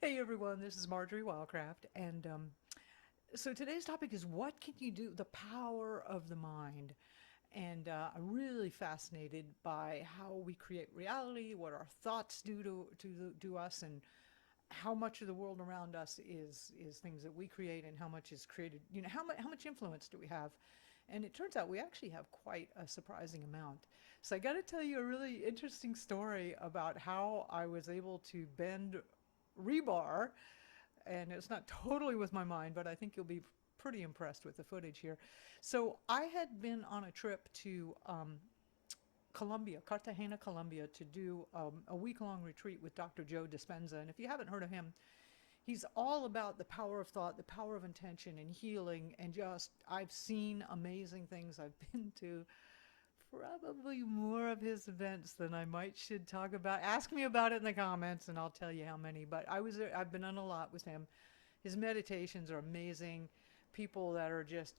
Hey everyone, this is Marjorie Wildcraft, and so today's topic is what can you do? The power of the mind, and I'm really fascinated by how we create reality, what our thoughts do to us, and how much of the world around us is things that we create, and how much is created. You know, how much influence do we have? And it turns out we actually have quite a surprising amount. So I got to tell you a really interesting story about how I was able to bend rebar, and it's not totally with my mind, but I think you'll be pretty impressed with the footage here. So I had been on a trip to Colombia, Cartagena, Colombia, to do a week-long retreat with Dr. Joe Dispenza. And if you haven't heard of him, he's all about the power of thought, the power of intention and healing, and just I've seen amazing things. I've been to probably more of his events than I might should talk about. Ask me about it in the comments and I'll tell you how many. But I've been on a lot with him. His meditations are amazing. People that are just,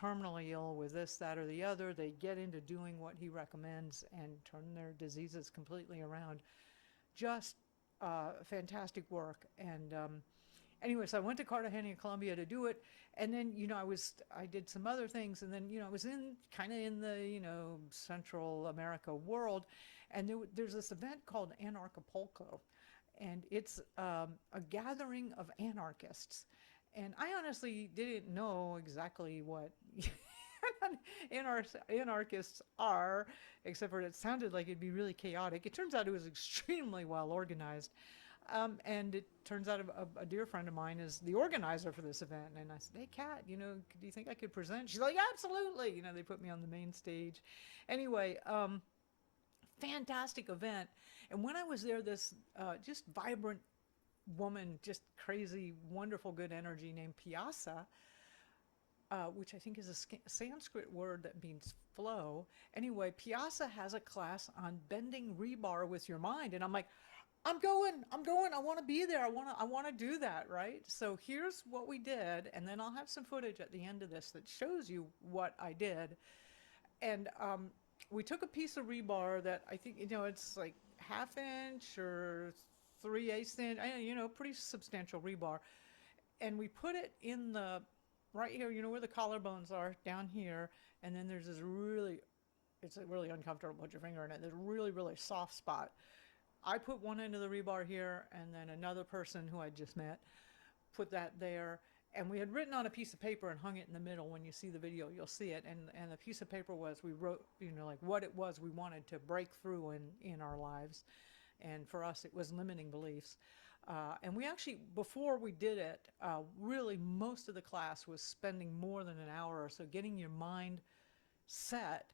terminally ill with this, that, or the other, they get into doing what he recommends and turn their diseases completely around. Just fantastic work. And anyway, so I went to Cartagena, Colombia to do it. And then, I did some other things. And then, I was kind of in the, Central America world. And there's this event called Anarchapulco. And it's a gathering of anarchists. And I honestly didn't know exactly what anarchists are, except for it sounded like it'd be really chaotic. It turns out it was extremely well organized. And it turns out a dear friend of mine is the organizer for this event. And I said, hey, Kat, do you think I could present? She's like, absolutely. They put me on the main stage. Anyway, fantastic event. And when I was there, this just vibrant woman, just crazy, wonderful, good energy named Piazza, which I think is a Sanskrit word that means flow. Anyway, Piazza has a class on bending rebar with your mind. And I'm like, I'm going. I want to be there. I want to do that, right? So here's what we did, and then I'll have some footage at the end of this that shows you what I did. And we took a piece of rebar that I think, it's like ½ inch or 3/8 inch, pretty substantial rebar. And we put it in the, right here, where the collarbones are, down here. And then there's it's really uncomfortable to put your finger in it. There's a really, really soft spot. I put one end of the rebar here, and then another person who I just met put that there. And we had written on a piece of paper and hung it in the middle. When you see the video, you'll see it. And the piece of paper was, we wrote, like what it was we wanted to break through in our lives. And for us, it was limiting beliefs. And we actually, before we did it, really most of the class was spending more than an hour or so getting your mind set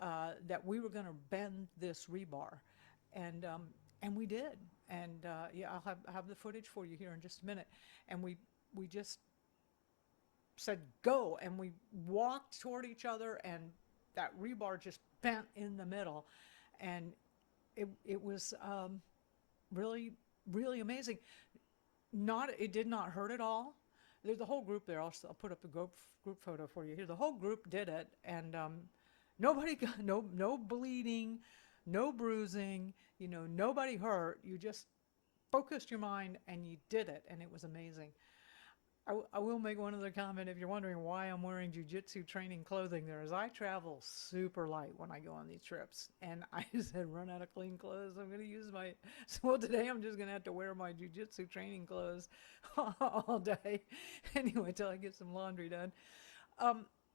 that we were going to bend this rebar. And we did. And yeah, I'll have the footage for you here in just a minute. And we just said go, and we walked toward each other, and that rebar just bent in the middle. And it was really, really amazing. It did not hurt at all. There's a whole group there. I'll put up a group photo for you here. The whole group did it, and nobody got no bleeding, no bruising, nobody hurt. You just focused your mind and you did it, and it was amazing. I will make one other comment. If you're wondering why I'm wearing jiu-jitsu training clothing, I travel super light when I go on these trips, and I just had run out of clean clothes. I'm going to use so today I'm just going to have to wear my jiu-jitsu training clothes all day anyway, till I get some laundry done.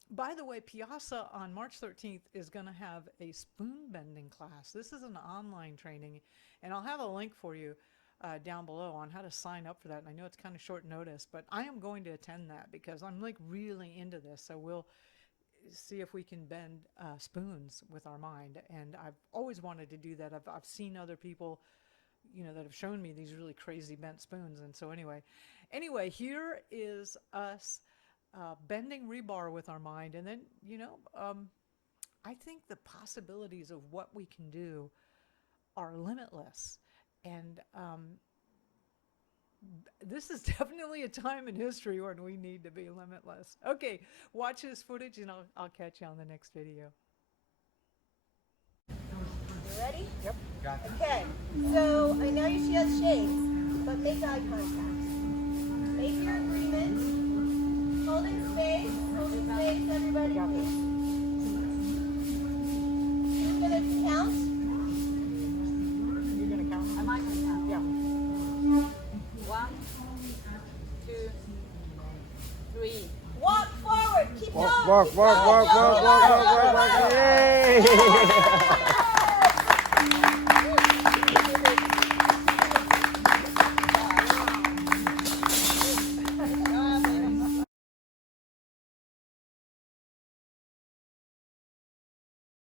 By the way, Piazza on March 13th is going to have a spoon bending class. This is an online training, and I'll have a link for you down below on how to sign up for that. And I know it's kind of short notice, but I am going to attend that because I'm like really into this. So we'll see if we can bend spoons with our mind. And I've always wanted to do that. I've seen other people, that have shown me these really crazy bent spoons. And so anyway, here is us bending rebar with our mind. And then, I think the possibilities of what we can do are limitless. And this is definitely a time in history when we need to be limitless. Okay, watch this footage and I'll catch you on the next video. You ready? Yep. Okay, so I know she has shakes, but Make eye contact. Make your agreement. Holding space, everybody. Who's gonna count? You're gonna count? Am I going to count? Yeah. 1, 2, 3. Walk forward. Keep going. Walk. Yay!